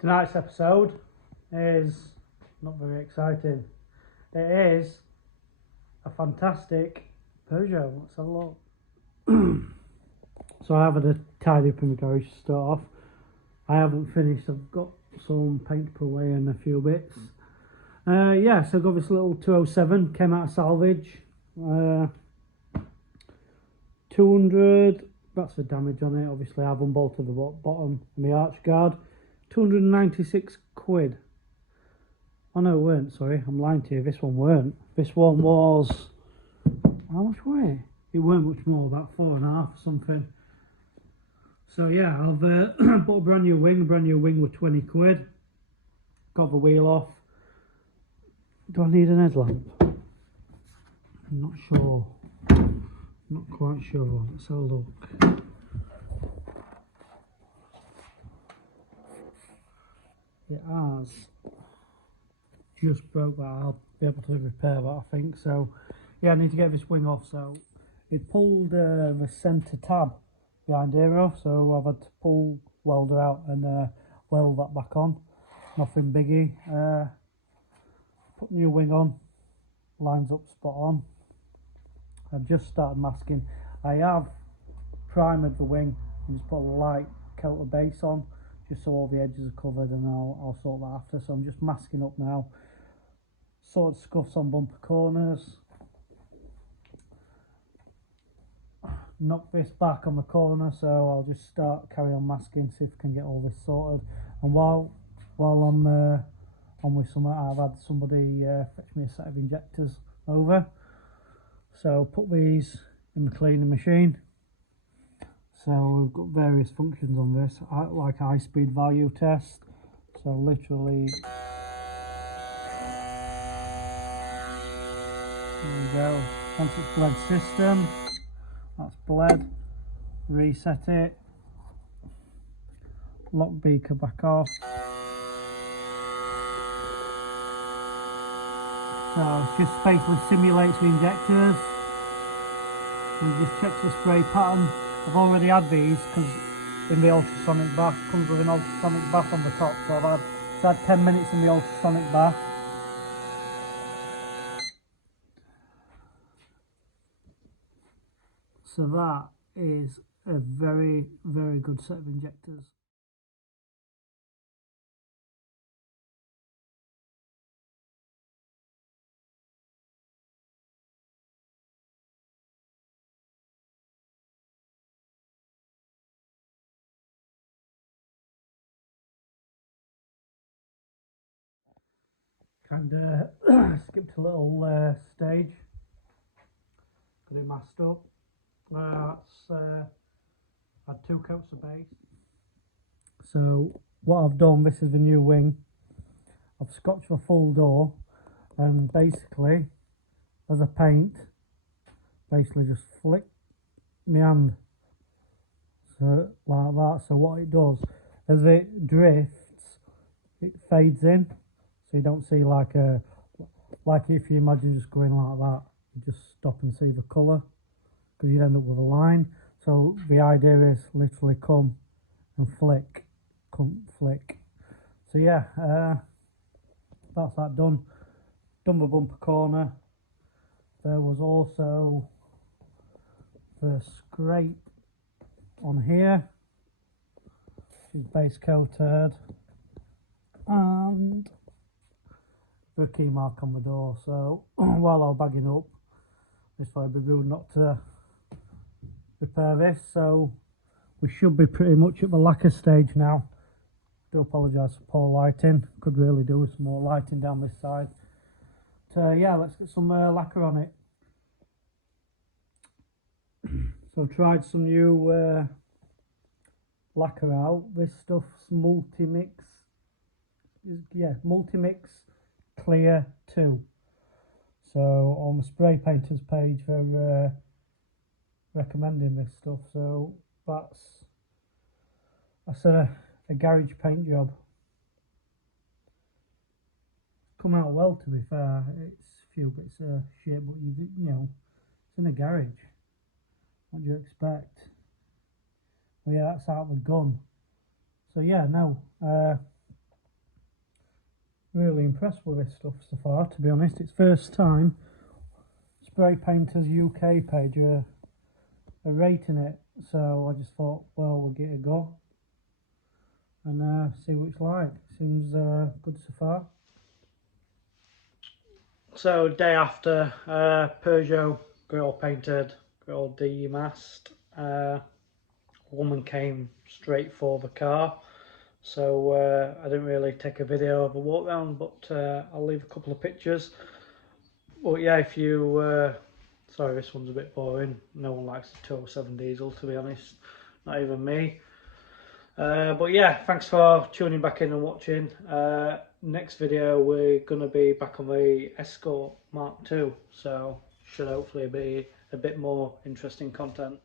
Tonight's episode is not very exciting. It is a fantastic Peugeot. Let's have a look. So I have had a tidy up in the garage to start off. I haven't finished. I've got some paint to put away and a few bits. So I got this little 207, came out of Salvage. 200, that's the damage on it. Obviously I've unbolted the bottom and the arch guard. 296 quid. Oh no, it weren't, sorry, I'm lying to you, this one weren't. This one was, how much were it? It weren't much more, about 4.5 or something. So yeah, I've bought a brand new wing with 20 quid. Got the wheel off. Do I need an headlamp? I'm not sure. Not quite sure. Let's have a look. It has just broke, but I'll be able to repair that, I think. So yeah, I need to get this wing off. So it pulled the centre tab behind here off, so I've had to pull welder out and weld that back on. Nothing biggie. Put new wing on, lines up spot on. I've just started masking. I have primed the wing and just put a light coat of base on, just so all the edges are covered, and I'll sort that after. So I'm just masking up now. Sorted scuffs on bumper corners. Knock this back on the corner, so I'll just carry on masking, see if I can get all this sorted. And while I'm on with something, I've had somebody fetch me a set of injectors over. So put these in the cleaning machine. So we've got various functions on this, like high speed value test. So literally, there we go. Once it's bled system, that's bled. Reset it. Lock beaker back off. So it just basically simulates the injectors and just checks the spray pattern. I've already had these because in the ultrasonic bath, comes with an ultrasonic bath on the top, so I've had 10 minutes in the ultrasonic bath. So that is a very, very good set of injectors. Kind of skipped a little stage. Got it masked up. Had 2 coats of base. So what I've done, this is the new wing. I've scotched the full door, and basically, as a paint, basically just flick my hand, so like that. So what it does, as it drifts, it fades in, so you don't see like if you imagine just going like that, you just stop and see the colour, because you'd end up with a line. So the idea is literally come and flick, come flick. So yeah, that's that done. Done the bumper corner. There was also the scrape on here, which is base coated, and the key mark on the door. So while I was bagging up, this would be rude not to repair this. So we should be pretty much at the lacquer stage now. Do apologise for poor lighting. Could really do with some more lighting down this side. Yeah, let's get some lacquer on it. So tried some new lacquer out. This stuff's Multimix. Yeah, Multimix Clear 2. So on the spray painters page, they're recommending this stuff. So that's a garage paint job. Come out well, to be fair. It's a few bits of shit, but you know, it's in a garage. What do you expect? Well, yeah, that's out of the gun. So yeah, no. really impressed with this stuff so far, to be honest. It's first time Spray Painters UK page are rating it, so I just thought, well, we'll give it a go and see what it's like. Seems good so far. So day after, Peugeot got all painted, got all demasked. A woman came straight for the car, so I didn't really take a video of a walk round, but I'll leave a couple of pictures. But yeah, if you sorry, this one's a bit boring. No one likes the 207 diesel, to be honest, not even me. But yeah, thanks for tuning back in and watching. Next video we're going to be back on the Escort Mark II, so should hopefully be a bit more interesting content.